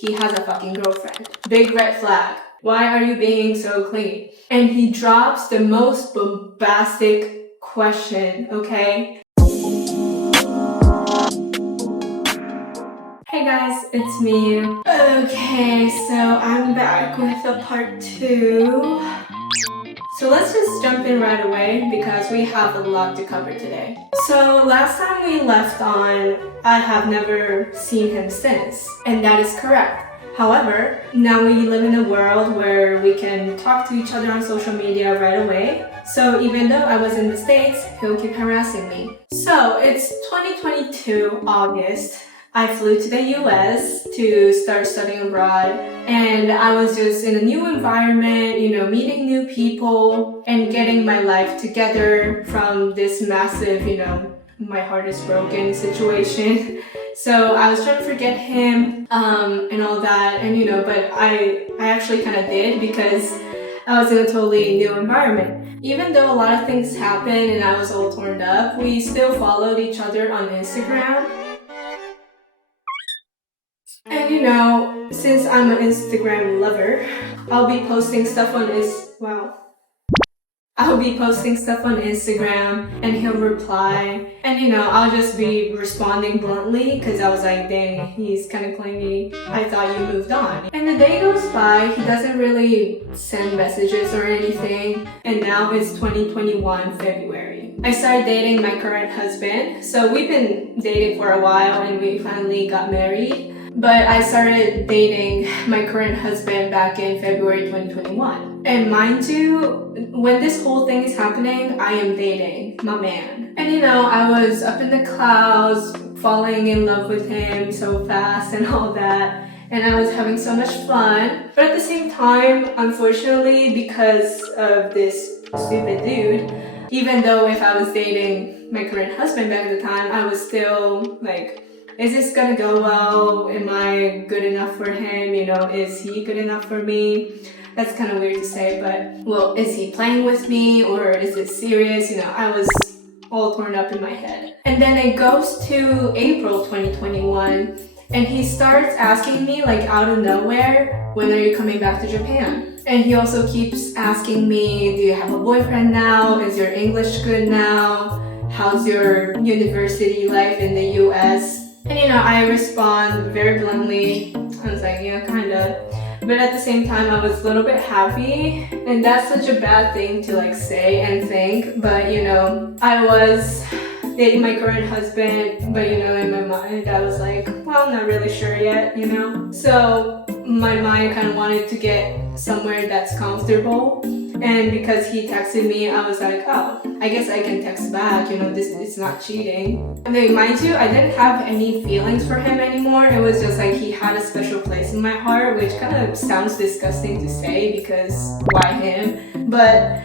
He has a fucking girlfriend. Big red flag. Why are you being so clingy? And he drops the most bombastic question, okay? Hey guys, it's me. Okay, so I'm back with a part 2. So let's just jump in right away because we have a lot to cover today. So last time we left on, I have never seen him since, and that is correct. However, now we live in a world where we can talk to each other on social media right away. So even though I was in the States, he'll keep harassing me. So it's 2022 August. I flew to the US to start studying abroad, and I was just in a new environment, meeting new people and getting my life together from this massive, my heart is broken situation. So I was trying to forget him and all that, and but I actually kind of did because I was in a totally new environment. Even though a lot of things happened and I was all torn up, we still followed each other on Instagram. And since I'm an Instagram lover, I'll be posting stuff on Instagram and he'll reply, and I'll just be responding bluntly because I was like, dang, he's kind of clingy. I thought you moved on. And the day goes by, he doesn't really send messages or anything, and now it's 2021 February. I started dating my current husband, so we've been dating for a while and we finally got married. But I started dating my current husband back in February 2021. And mind you, when this whole thing is happening, I am dating my man. And I was up in the clouds, falling in love with him so fast and all that. And I was having so much fun. But at the same time, unfortunately, because of this stupid dude, even though if I was dating my current husband back at the time, I was still like, is this gonna go well? Am I good enough for him? Is he good enough for me? That's kind of weird to say, but well, is he playing with me or is it serious? I was all torn up in my head. And then it goes to April 2021 and he starts asking me like out of nowhere, when are you coming back to Japan? And he also keeps asking me, do you have a boyfriend now? Is your English good now? How's your university life in the US? And I respond very bluntly. I was like, yeah, kinda. But at the same time, I was a little bit happy. And that's such a bad thing to say and think. But I was dating my current husband, but in my mind, I was like, well, I'm not really sure yet, So my mind kind of wanted to get somewhere that's comfortable. And because he texted me, I was like, oh, I guess I can text back, it's not cheating. And then mind you, I didn't have any feelings for him anymore. It was just like he had a special place in my heart, which kind of sounds disgusting to say because why him? But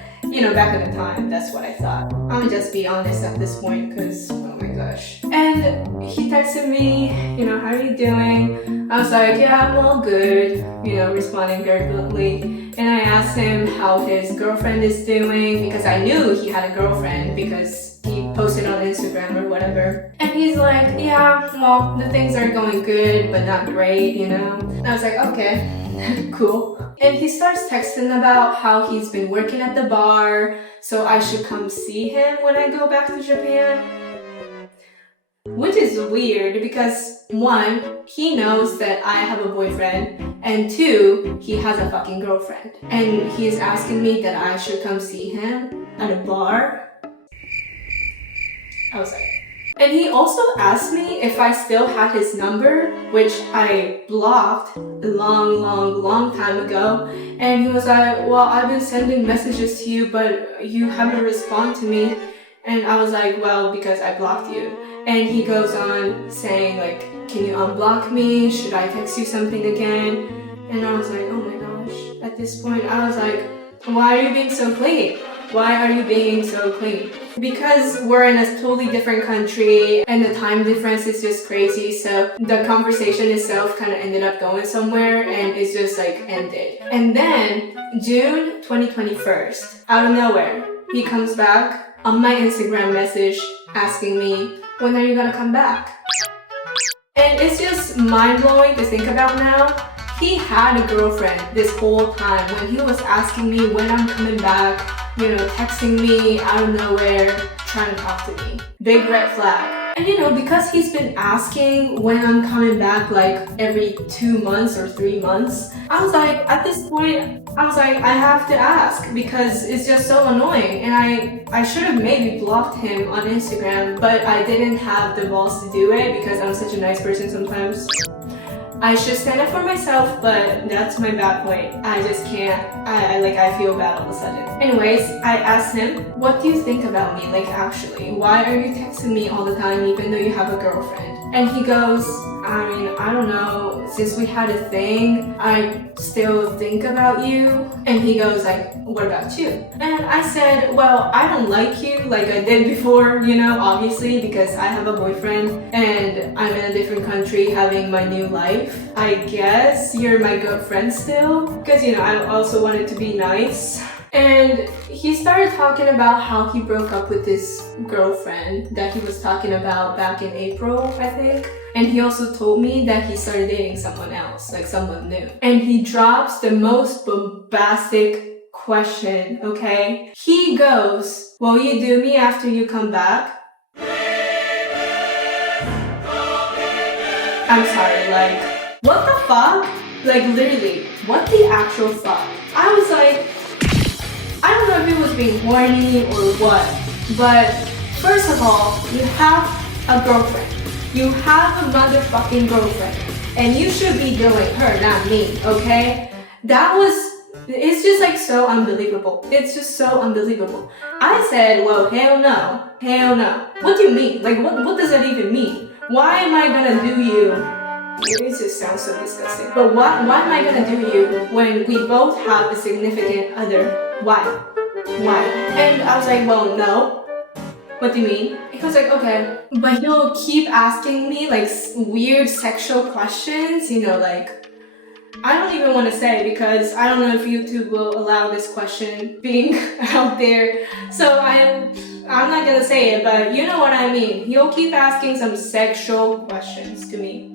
back at the time, that's what I thought. I'm gonna just be honest at this point because, oh my gosh. And he texted me, how are you doing? I was like, yeah, I'm all good, responding very bluntly. And I asked him how his girlfriend is doing because I knew he had a girlfriend because he posted on Instagram or whatever. And he's like, yeah, well, the things are going good, but not great, And I was like, okay, cool. And he starts texting about how he's been working at the bar, so I should come see him when I go back to Japan. Which is weird because 1, he knows that I have a boyfriend, and 2, he has a fucking girlfriend. And he's asking me that I should come see him at a bar. I was like, and he also asked me if I still had his number, which I blocked a long time ago. And he was like, well, I've been sending messages to you, but you haven't responded to me. And I was like, well, because I blocked you. And he goes on saying like, can you unblock me? Should I text you something again? And I was like, oh my gosh. At this point, I was like, why are you being so clingy? Why are you being so clingy? Because we're in a totally different country and the time difference is just crazy. So the conversation itself kind of ended up going somewhere and it's just ended. And then June 2021, out of nowhere, he comes back on my Instagram message asking me, when are you gonna come back? And it's just mind-blowing to think about now. He had a girlfriend this whole time when he was asking me when I'm coming back, texting me out of nowhere, trying to talk to me. Big red flag. And because he's been asking when I'm coming back like every 2 months or 3 months, I was like, at this point, I have to ask because it's just so annoying. And I should have maybe blocked him on Instagram, but I didn't have the balls to do it because I'm such a nice person sometimes. I should stand up for myself, but that's my bad point. I just can't. I feel bad all of a sudden. Anyways, I asked him, what do you think about me? Like, actually, why are you texting me all the time even though you have a girlfriend? And he goes, I don't know, since we had a thing, I still think about you. And he goes like, what about you? And I said, well, I don't like you like I did before, obviously, because I have a boyfriend and I'm in a different country having my new life. I guess you're my good friend still, because, I also wanted to be nice. And he started talking about how he broke up with this girlfriend that he was talking about back in April, I think. And he also told me that he started dating someone else, like someone new. And he drops the most bombastic question, okay? He goes, will you do me after you come back? I'm sorry, like, what the fuck? Like, literally, what the actual fuck? I was like, I don't know if it was being horny or what, but first of all, you have a girlfriend. You have a motherfucking girlfriend, and you should be doing her, not me, okay? It's just like so unbelievable. It's just so unbelievable. I said, well, hell no. Hell no. What do you mean? Like, what does that even mean? Why am I gonna do you? It just sounds so disgusting. But why am I gonna do you when we both have a significant other? Why? And I was like, well, no. What do you mean? He was like, okay. But he'll keep asking me like weird sexual questions, like, I don't even want to say because I don't know if YouTube will allow this question being out there. So I'm not gonna say it, but you know what I mean. He'll keep asking some sexual questions to me.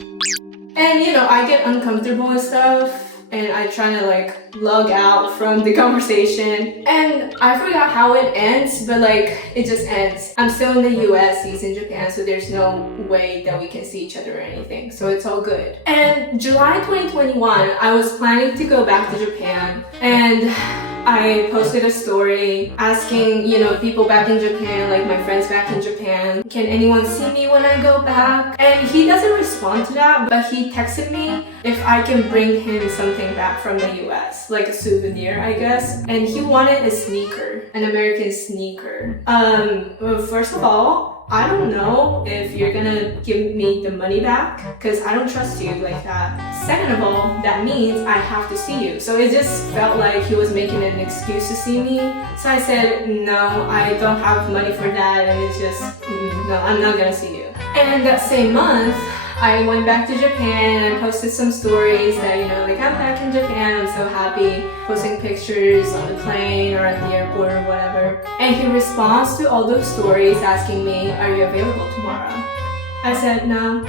And I get uncomfortable and stuff. And I try to like log out from the conversation. And I forgot how it ends, but like it just ends. I'm still in the US, he's in Japan, so there's no way that we can see each other or anything. So it's all good. And July 2021, I was planning to go back to Japan. And I posted a story asking, people back in Japan, like my friends back in Japan, can anyone see me when I go back? And he doesn't respond to that, but he texted me if I can bring him something back from the US, like a souvenir, I guess. And he wanted a sneaker, an American sneaker. Well, first of all, I don't know if you're gonna give me the money back because I don't trust you like that. Second of all, that means I have to see you. So it just felt like he was making an excuse to see me. So I said, no, I don't have money for that, and it's just, no, I'm not gonna see you. And that same month, I went back to Japan and I posted some stories that, like I'm back in Japan, I'm so happy, posting pictures on the plane or at the airport or whatever. And he responds to all those stories asking me, are you available tomorrow? I said, no,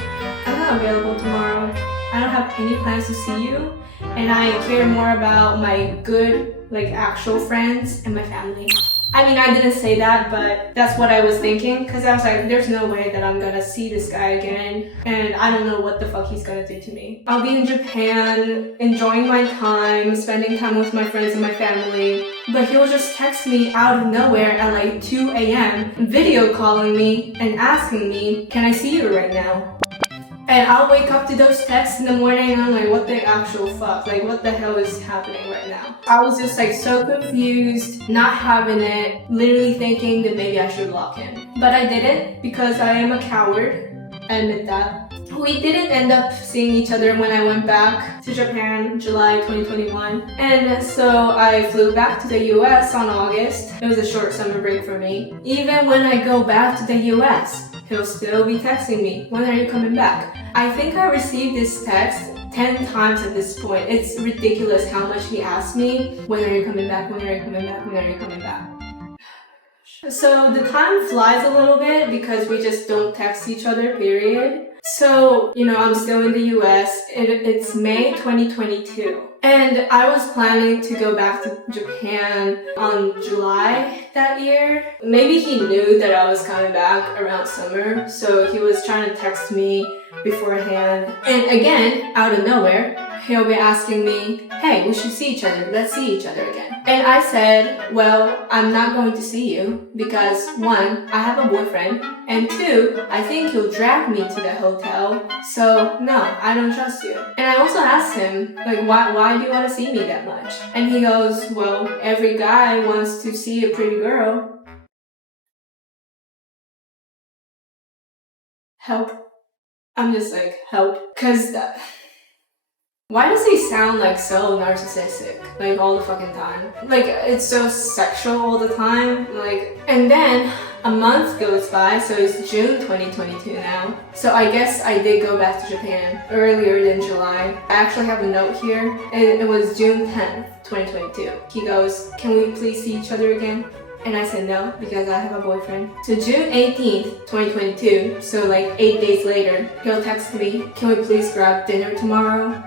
I'm not available tomorrow. I don't have any plans to see you. And I care more about my good, like actual friends and my family. I mean, I didn't say that, but that's what I was thinking. Because I was like, there's no way that I'm gonna see this guy again. And I don't know what the fuck he's gonna do to me. I'll be in Japan, enjoying my time, spending time with my friends and my family. But he'll just text me out of nowhere at like 2 a.m. video calling me and asking me, can I see you right now? And I'll wake up to those texts in the morning and I'm like, what the actual fuck? Like, what the hell is happening right now? I was just like so confused, not having it, literally thinking that maybe I should block him. But I didn't because I am a coward. I admit that. We didn't end up seeing each other when I went back to Japan, July 2021. And so I flew back to the US on August. It was a short summer break for me. Even when I go back to the US, he'll still be texting me, when are you coming back? I think I received this text 10 times at this point. It's ridiculous how much he asked me, when are you coming back, when are you coming back, when are you coming back? So the time flies a little bit because we just don't text each other, period. So, I'm still in the US. It's May 2022. And I was planning to go back to Japan on July that year. Maybe he knew that I was coming back around summer, so he was trying to text me beforehand. And again, out of nowhere, he'll be asking me, hey, we should see each other. Let's see each other again. And I said, well, I'm not going to see you because 1, I have a boyfriend, and 2, I think he'll drag me to the hotel. So no, I don't trust you. And I also asked him, like, why do you want to see me that much? And he goes, well, every guy wants to see a pretty girl. Help. I'm just like, help. Cause why does he sound like so narcissistic? Like all the fucking time. Like it's so sexual all the time. Like, and then a month goes by, so it's June 2022 now. So I guess I did go back to Japan earlier than July. I actually have a note here, and it was June 10th, 2022. He goes, can we please see each other again? And I said no, because I have a boyfriend. So June 18th, 2022, so like 8 days later, he'll text me, can we please grab dinner tomorrow?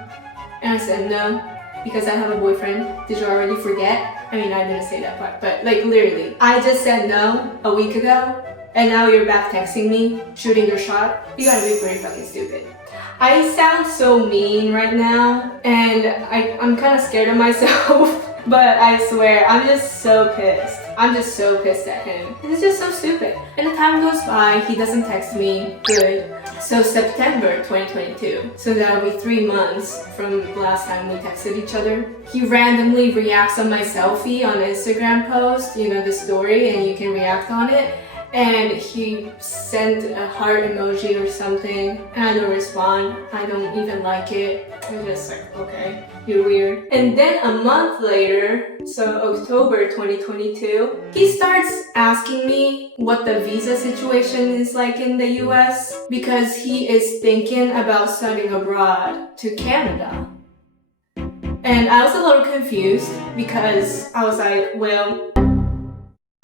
And I said no, because I have a boyfriend. Did you already forget? I mean, I didn't say that part, but like literally. I just said no a week ago, and now you're back texting me, shooting your shot. You gotta be pretty fucking stupid. I sound so mean right now, and I'm kind of scared of myself. But I swear, I'm just so pissed. I'm just so pissed at him. It's just so stupid. And the time goes by, he doesn't text me. Good. So September 2022. So that'll be 3 months from last time we texted each other. He randomly reacts on my selfie on Instagram post, the story, and you can react on it. And he sent a heart emoji or something, and I don't respond. I don't even like it. I'm just like, okay, you're weird. And then a month later, so October 2022, he starts asking me what the visa situation is like in the US because he is thinking about studying abroad to Canada. And I was a little confused because I was like, well,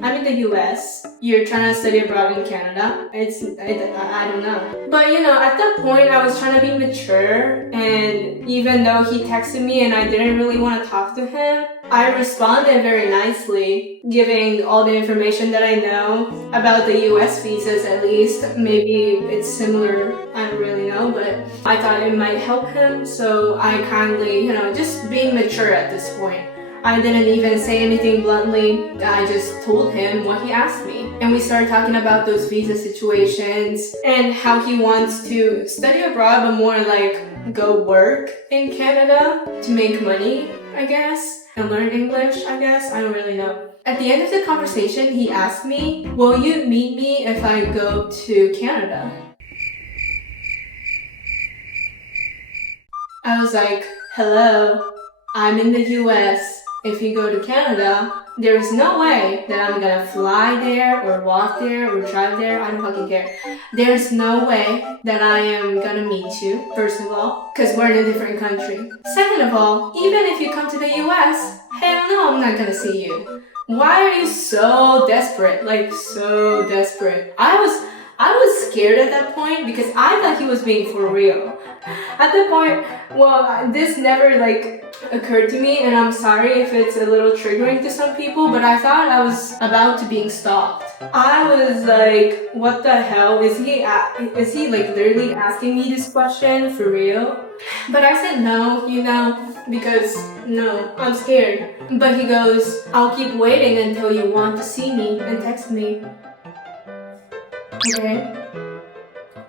I'm in the US, you're trying to study abroad in Canada. I don't know. But at that point I was trying to be mature, and even though he texted me and I didn't really want to talk to him, I responded very nicely, giving all the information that I know about the US visas at least. Maybe it's similar, I don't really know, but I thought it might help him, so I kindly, just being mature at this point. I didn't even say anything bluntly. I just told him what he asked me. And we started talking about those visa situations and how he wants to study abroad, but more like go work in Canada to make money, I guess, and learn English, I guess. I don't really know. At the end of the conversation, he asked me, will you meet me if I go to Canada? I was like, hello, I'm in the US. If you go to Canada, there is no way that I'm gonna fly there or walk there or drive there. I don't fucking care. There's no way that I am gonna meet you, first of all, because we're in a different country. Second of all, even if you come to the US, hell no, I'm not gonna see you. Why are you so desperate? Like, so desperate. I was scared at that point because I thought he was being for real. At that point, well, this never occurred to me, and I'm sorry if it's a little triggering to some people, but I thought I was about to being stalked. I was like, what the hell? Is he literally asking me this question for real? But I said no, because no, I'm scared. But he goes, I'll keep waiting until you want to see me and text me. Okay?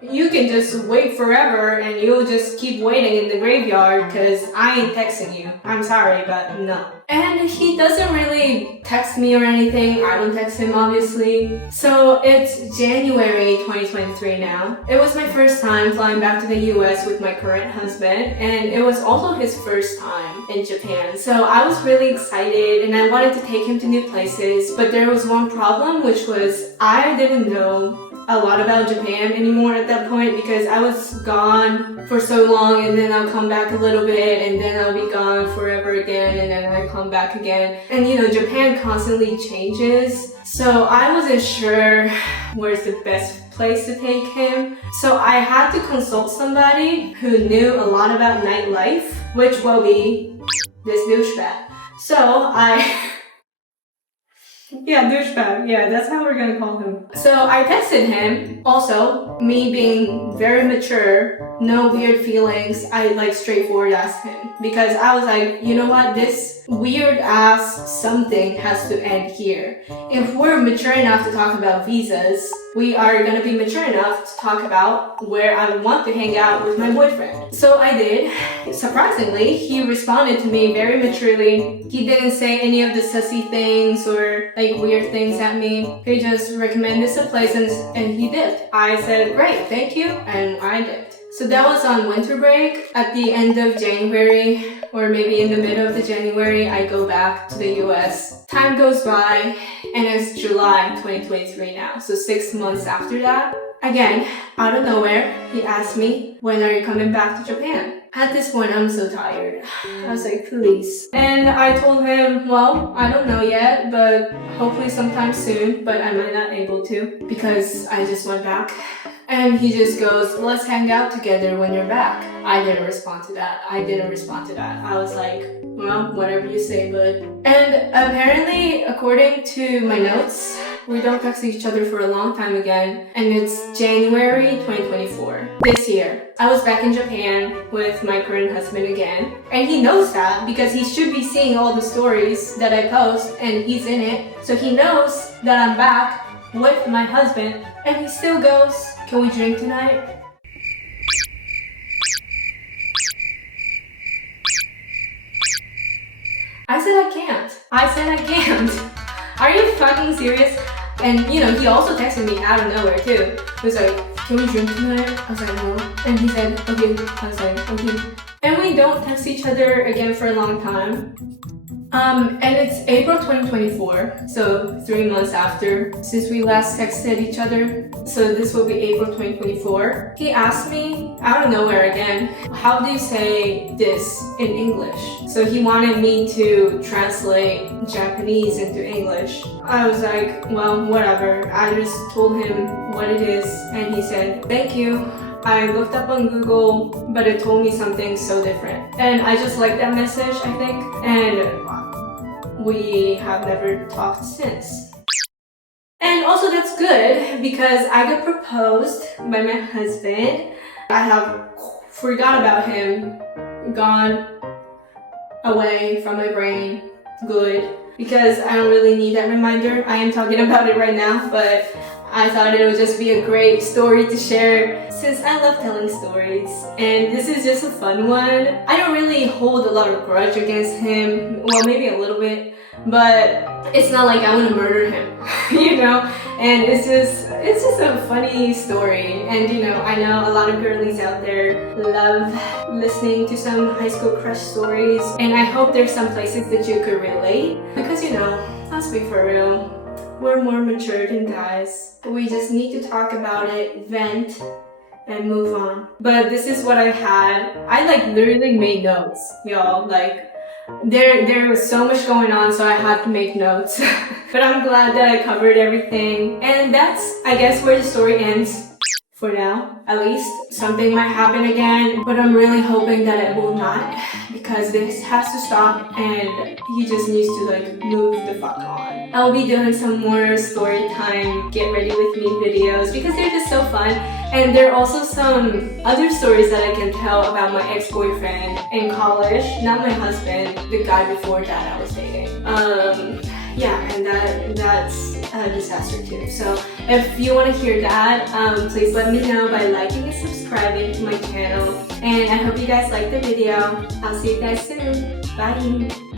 You can just wait forever and you'll just keep waiting in the graveyard because I ain't texting you. I'm sorry, but no. And he doesn't really text me or anything. I don't text him, obviously. So it's January 2023 now. It was my first time flying back to the US with my current husband, and it was also his first time in Japan. So I was really excited and I wanted to take him to new places, but there was one problem, which was I didn't know a lot about Japan anymore at that point because I was gone for so long, and then I'll come back a little bit, and then I'll be gone forever again, and then I come back again. And Japan constantly changes, so I wasn't sure where's the best place to take him. So I had to consult somebody who knew a lot about nightlife, which will be this douchebag. So yeah, douchebag. Yeah, that's how we're gonna call him. So I texted him. Also, me being very mature, no weird feelings, I like straightforward asked him. Because I was like, you know what, this weird ass something has to end here. If we're mature enough to talk about visas, we are gonna be mature enough to talk about where I want to hang out with my boyfriend. So I did. Surprisingly, he responded to me very maturely. He didn't say any of the sussy things or like weird things at me. He just recommended a place and he dipped. I said, great, thank you, and I dipped. So that was on winter break. At the end of January, or maybe in the middle of the January, I go back to the US. Time goes by, and it's July 2023 now, so 6 months after that. Again, out of nowhere, he asked me, when are you coming back to Japan? At this point, I'm so tired. I was like, please. And I told him, well, I don't know yet, but hopefully sometime soon, but I might not able to because I just went back. And he just goes, let's hang out together when you're back. I didn't respond to that. I was like, well, whatever you say, bud. And apparently, according to my notes, we don't text each other for a long time again. And it's January 2024. This year, I was back in Japan with my current husband again. And he knows that because he should be seeing all the stories that I post and he's in it. So he knows that I'm back with my husband. And he still goes, can we drink tonight? I said I can't. Are you fucking serious? And you know, he also texted me out of nowhere too. He was like, can we drink tonight? I was like, no. And he said, okay. I was like, okay. And we don't text each other again for a long time. And it's April 2024, so 3 months after since we last texted each other. So this will be April 2024. He asked me out of nowhere again, how do you say this in English? So he wanted me to translate Japanese into English. I was like, well, whatever. I just told him what it is, and he said, thank you. I looked up on Google, but it told me something so different. And I just liked that message, I think. And we have never talked since. And also that's good because I got proposed by my husband. I have forgot about him, gone away from my brain, good. Because I don't really need that reminder. I am talking about it right now, but I thought it would just be a great story to share since I love telling stories. And this is just a fun one. I don't really hold a lot of grudge against him. Well, maybe a little bit, but it's not like I want to murder him, you know? And it's just a funny story. And you know, I know a lot of girlies out there love listening to some high school crush stories. And I hope there's some places that you could relate. Because you know, let's be for real. We're more mature than guys. We just need to talk about it, vent, and move on. But this is what I had. I like literally made notes, y'all. Like there was so much going on, so I had to make notes. But I'm glad that I covered everything. And that's, I guess, where the story ends. For now, at least. Something might happen again, but I'm really hoping that it will not, because this has to stop and he just needs to like move the fuck on. I'll be doing some more story time, get ready with me videos because they're just so fun. And there are also some other stories that I can tell about my ex-boyfriend in college, not my husband, the guy before that I was dating. Yeah, and that's a disaster too. So if you want to hear that, please let me know by liking and subscribing to my channel. And I hope you guys liked the video. I'll see you guys soon. Bye!